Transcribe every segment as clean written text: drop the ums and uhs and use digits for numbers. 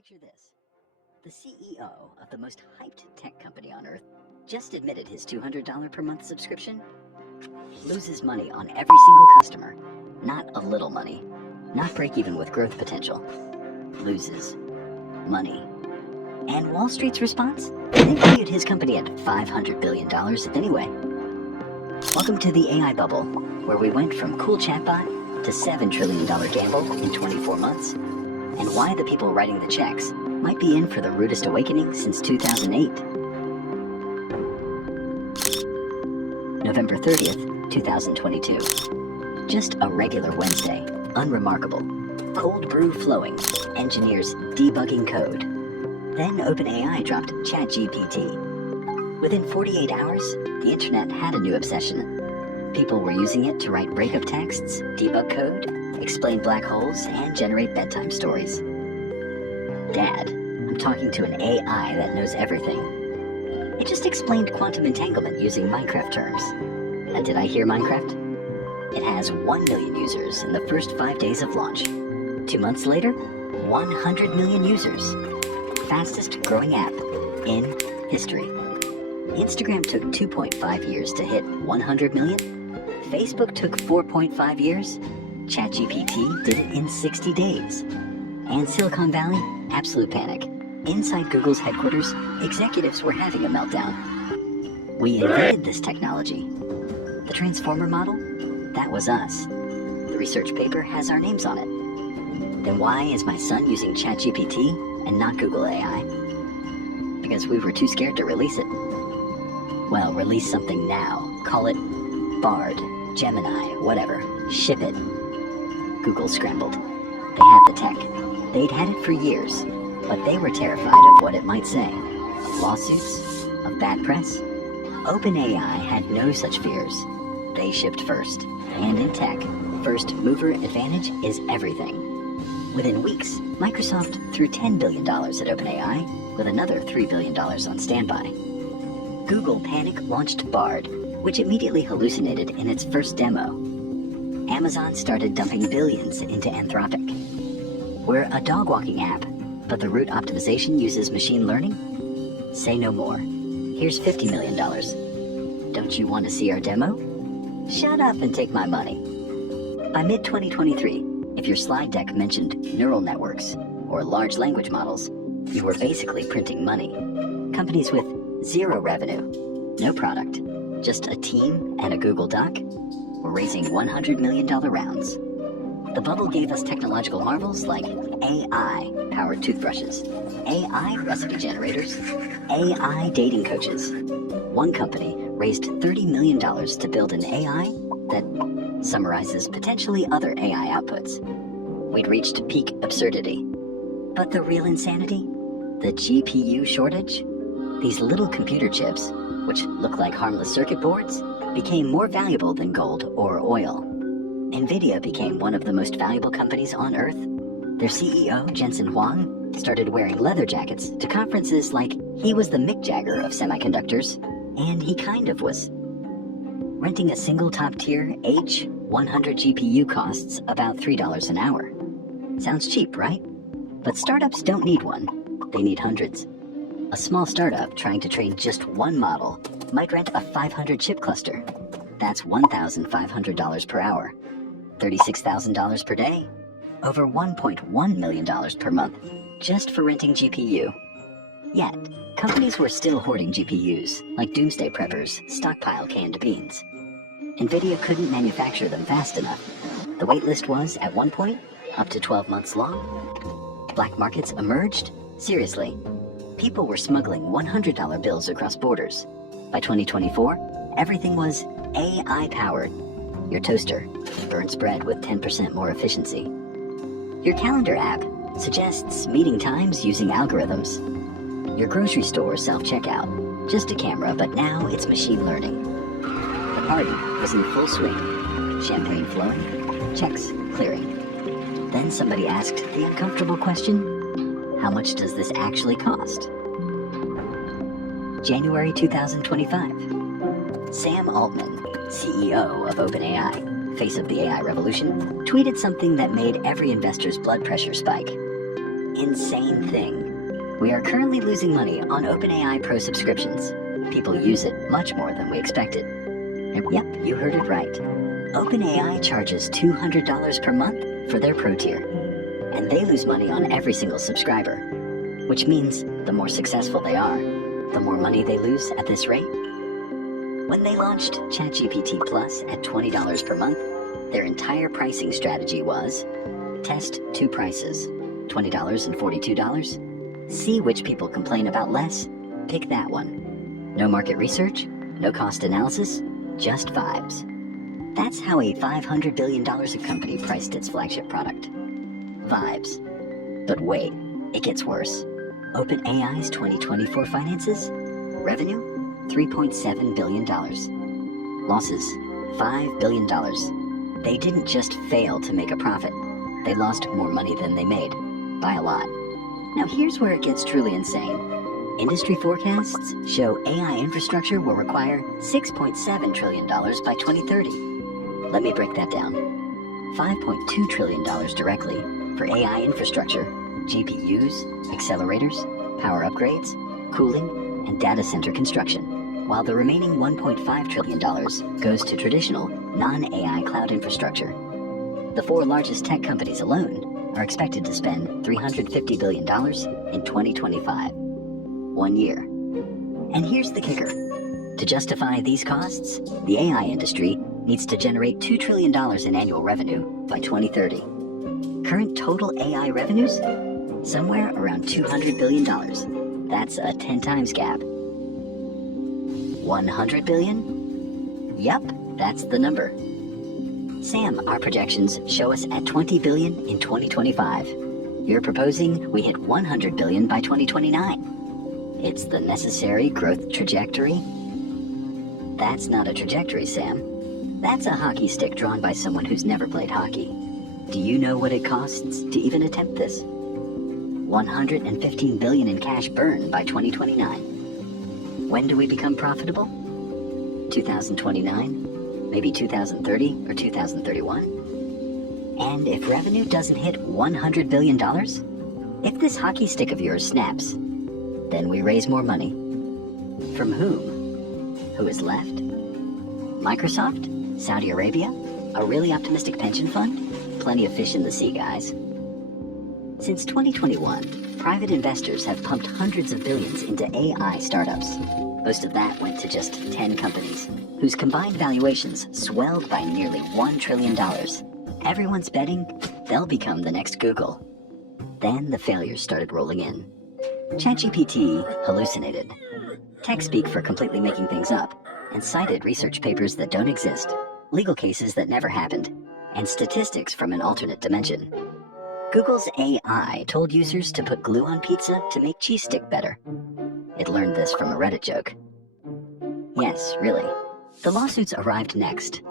Picture this. The CEO of the most hyped tech company on earth just admitted his $200 per month subscription loses money on every single customer. Not a little money. Not break even with growth potential. Loses money. And Wall Street's response? They valued his company at $500 billion anyway. Welcome to the AI bubble, where we went from cool chatbot to $7 trillion gamble in 24 months, and why the people writing the checks might be in for the rudest awakening since 2008. November 30th, 2022. Just a regular Wednesday, unremarkable. Cold brew flowing, engineers debugging code. Then OpenAI dropped ChatGPT. Within 48 hours, the internet had a new obsession. People were using it to write breakup texts, debug code, explain black holes, and generate bedtime stories. Dad, I'm talking to an AI that knows everything. It just explained quantum entanglement using Minecraft terms. And did I hear Minecraft? It has 1 million users in the first 5 days of launch. 2 months later, 100 million users. Fastest growing app in history. Instagram took 2.5 years to hit 100 million. Facebook took 4.5 years. ChatGPT did it in 60 days. And Silicon Valley, absolute panic. Inside Google's headquarters, executives were having a meltdown. We invented this technology. The transformer model? That was us. The research paper has our names on it. Then why is my son using ChatGPT and not Google AI? Because we were too scared to release it. Well, release something now. Call it Bard, Gemini, whatever. Ship it. Google scrambled. They had the tech. They'd had it for years, but they were terrified of what it might say. Of lawsuits? Of bad press? OpenAI had no such fears. They shipped first. And in tech, first mover advantage is everything. Within weeks, Microsoft threw $10 billion at OpenAI, with another $3 billion on standby. Google panic-launched Bard, which immediately hallucinated in its first demo. Amazon started dumping billions into Anthropic. We're a dog-walking app, but the route optimization uses machine learning? Say no more. Here's $50 million. Don't you want to see our demo? Shut up and take my money. By mid-2023, if your slide deck mentioned neural networks or large language models, you were basically printing money. Companies with zero revenue, no product, just a team and a Google Doc were raising $100 million rounds. The bubble gave us technological marvels like AI-powered toothbrushes, AI recipe generators, AI dating coaches. One company raised $30 million to build an AI that summarizes potentially other AI outputs. We'd reached peak absurdity. But the real insanity? The GPU shortage? These little computer chips, which look like harmless circuit boards, became more valuable than gold or oil. NVIDIA became one of the most valuable companies on Earth. Their CEO, Jensen Huang, started wearing leather jackets to conferences like he was the Mick Jagger of semiconductors, and he kind of was. Renting a single top-tier H100 GPU costs about $3 an hour. Sounds cheap, right? But startups don't need one. They need hundreds. A small startup trying to train just one model might rent a 500 chip cluster. That's $1,500 per hour. $36,000 per day. Over $1.1 million per month just for renting GPU. Yet, companies were still hoarding GPUs, like doomsday preppers stockpile canned beans. NVIDIA couldn't manufacture them fast enough. The waitlist was, at one point, up to 12 months long. Black markets emerged? Seriously. People were smuggling $100 bills across borders. By 2024, everything was AI-powered. Your toaster burns bread with 10% more efficiency. Your calendar app suggests meeting times using algorithms. Your grocery store self-checkout, just a camera, but now it's machine learning. The party was in full swing. Champagne flowing, checks clearing. Then somebody asked the uncomfortable question, how much does this actually cost? January 2025. Sam Altman, CEO of OpenAI, face of the AI revolution, tweeted something that made every investor's blood pressure spike. insane thing. We are currently losing money on OpenAI Pro subscriptions. People use it much more than we expected. Yep, you heard it right. OpenAI charges $200 per month for their Pro tier, and they lose money on every single subscriber, which means the more successful they are, the more money they lose at this rate. When they launched ChatGPT Plus at $20 per month, their entire pricing strategy was test two prices, $20 and $42. See which people complain about less, pick that one. No market research, no cost analysis, just vibes. That's how a $500 billion company priced its flagship product. Vibes. But wait, it gets worse. OpenAI's 2024 finances? Revenue? $3.7 billion. Losses? $5 billion. They didn't just fail to make a profit. They lost more money than they made. By a lot. Now here's where it gets truly insane. Industry forecasts show AI infrastructure will require $6.7 trillion by 2030. Let me break that down. $5.2 trillion directly for AI infrastructure, GPUs, accelerators, power upgrades, cooling, and data center construction, while the remaining $1.5 trillion goes to traditional, non-AI cloud infrastructure. The four largest tech companies alone are expected to spend $350 billion in 2025. 1 year. And here's the kicker. To justify these costs, the AI industry needs to generate $2 trillion in annual revenue by 2030. Current total AI revenues? Somewhere around $200 billion. That's a 10 times gap. 100 billion? Yup, that's the number. Sam, our projections show us at 20 billion in 2025. You're proposing we hit 100 billion by 2029. It's the necessary growth trajectory? That's not a trajectory, Sam. That's a hockey stick drawn by someone who's never played hockey. Do you know what it costs to even attempt this? 115 billion in cash burn by 2029. When do we become profitable? 2029? Maybe 2030 or 2031? And if revenue doesn't hit $100 billion? If this hockey stick of yours snaps, then we raise more money. From whom? Who is left? Microsoft? Saudi Arabia? A really optimistic pension fund? Plenty of fish in the sea, guys. Since 2021, private investors have pumped hundreds of billions into AI startups. Most of that went to just 10 companies, whose combined valuations swelled by nearly $1 trillion. Everyone's betting they'll become the next Google. Then the failures started rolling in. ChatGPT hallucinated. Tech speak for completely making things up, and cited research papers that don't exist, legal cases that never happened, and statistics from an alternate dimension. Google's AI told users to put glue on pizza to make cheese stick better. It learned this from a Reddit joke. Yes, really. The lawsuits arrived next.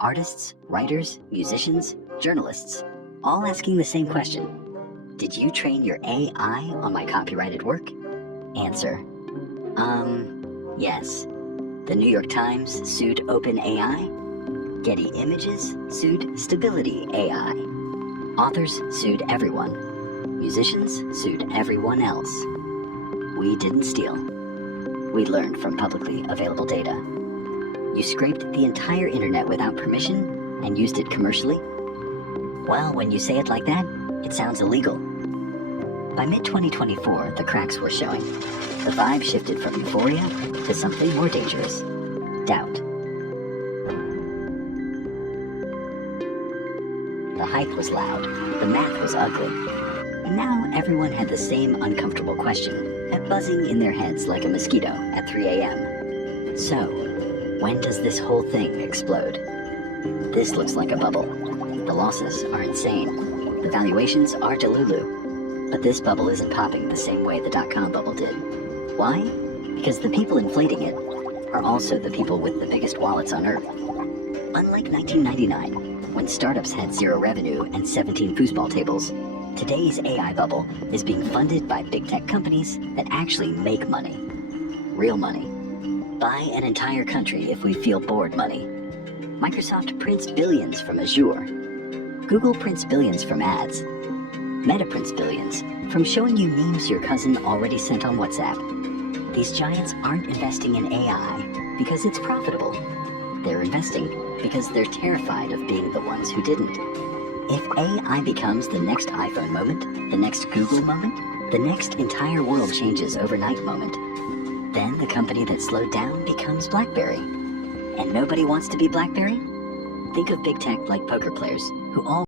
Artists, writers, musicians, journalists, all asking the same question. Did you train your AI on my copyrighted work? Answer. Yes. The New York Times sued OpenAI. Getty Images sued Stability AI. Authors sued everyone. Musicians sued everyone else. We didn't steal. We learned from publicly available data. You scraped the entire internet without permission and used it commercially? Well, when you say it like that, it sounds illegal. By mid-2024, the cracks were showing. The vibe shifted from euphoria to something more dangerous. Doubt. The hype was loud, the math was ugly. And now everyone had the same uncomfortable question, buzzing in their heads like a mosquito at 3 a.m. So, when does this whole thing explode? This looks like a bubble. The losses are insane. The valuations are delulu. But this bubble isn't popping the same way the dot-com bubble did. Why? Because the people inflating it are also the people with the biggest wallets on Earth. Unlike 1999, when startups had zero revenue and 17 foosball tables, today's AI bubble is being funded by big tech companies that actually make money. Real money. Buy an entire country if we feel bored money. Microsoft prints billions from Azure. Google prints billions from ads. Meta prints billions from showing you memes your cousin already sent on WhatsApp. These giants aren't investing in AI because it's profitable. They're investing because they're terrified of being the ones who didn't. If AI becomes the next iPhone moment, the next Google moment, the next entire world changes overnight moment, then the company that slowed down becomes BlackBerry. And nobody wants to be BlackBerry? Think of big tech like poker players who all